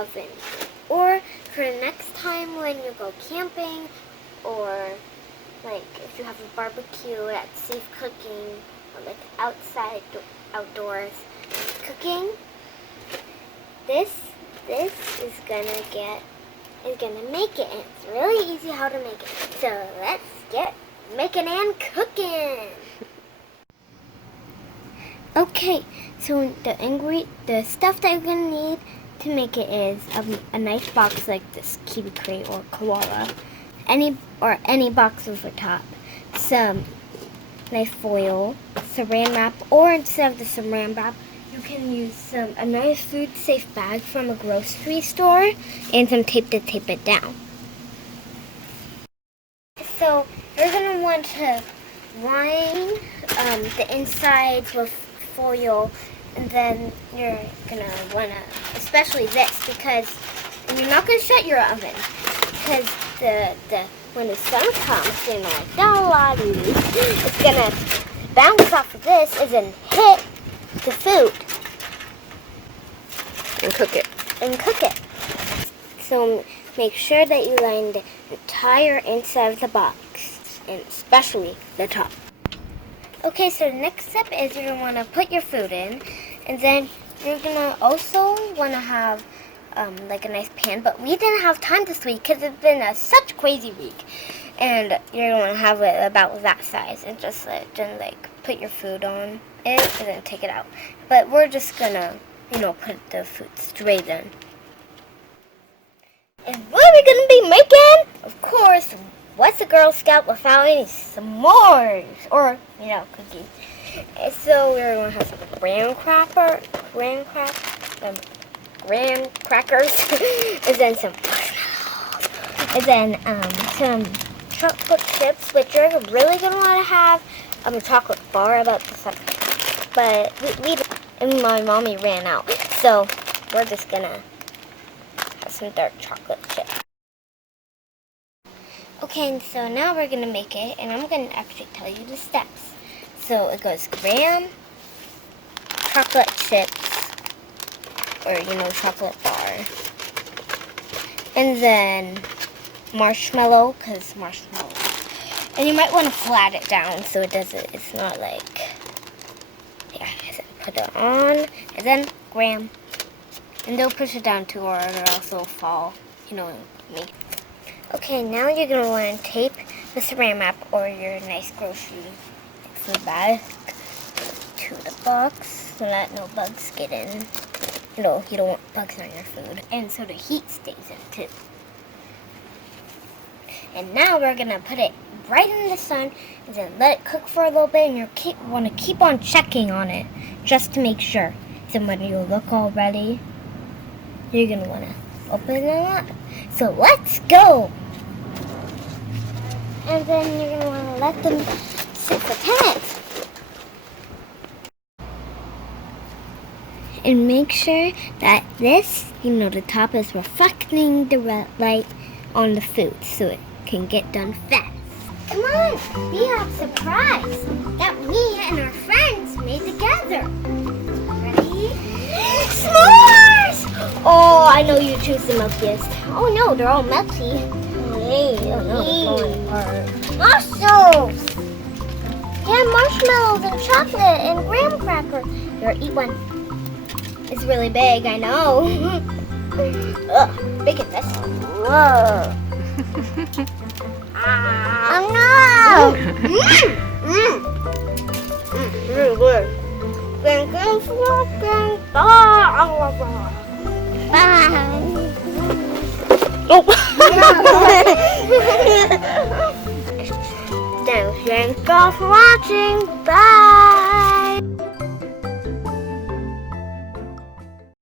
oven. Or for next time when you go camping, or like if you have a barbecue that's safe cooking, or like outdoors cooking, this is gonna make it, and it's really easy how to make it. So let's get making and cooking. Okay, so the stuff that you're gonna need to make it is a nice box like this kiwi crate or koala, any box over top, some nice foil, saran wrap, or instead of the saran wrap, you can use a nice food safe bag from a grocery store and some tape to tape it down. So you're gonna want to line the insides with foil, and then you're gonna wanna, especially this, because you're not gonna shut your oven, because when the sun comes, like that, it's gonna bounce off of this and then hit the food and cook it. So make sure that you line the entire inside of the box, and especially the top. Okay, so the next step is you're going to want to put your food in, and then you're going to also want to have like a nice pan, but we didn't have time this week because it's been such a crazy week, and you're going to have it about that size, and just put your food on it and then take it out. But we're just going to, put the food straight in. And what are we going to be making? Of course, what's a Girl Scout without any s'mores or, cookies? And so we're going to have some graham crackers, and then some marshmallows, and then some chocolate chips, which you're really going to want to have a chocolate bar about the second. But and my mommy ran out, so we're just going to have some dark chocolate chips. Okay, and so now we're going to make it, and I'm going to actually tell you the steps. So it goes graham, chocolate chips, or, chocolate bar, and then marshmallow, because marshmallow. And you might want to flat it down so it's not like, put it on, and then graham. And don't push it down too, or it'll also fall, make. Okay, now you're going to want to tape the saran wrap or your nice grocery food bag to the box so that no bugs get in. You don't want bugs on your food. And so the heat stays in too. And now we're going to put it right in the sun and then let it cook for a little bit, and you want to keep on checking on it just to make sure. So when you look all ready, you're going to want to open it up. So let's go! And then you're going to want to let them sit for 10 minutes. And make sure that this, the top is reflecting the light on the food so it can get done fast. Come on, we have a surprise that me and our friends made together. Ready? S'mores! Oh, I know you choose the milkiest. Oh no, they're all melty. Hey, Mushrooms! Yeah, marshmallows and chocolate and graham cracker. Here, eat one. It's really big, I know. Ugh, big and messy. Whoa. Oh no! Really good. Thank you for watching. Bye. Oh. Thank you for watching. Bye.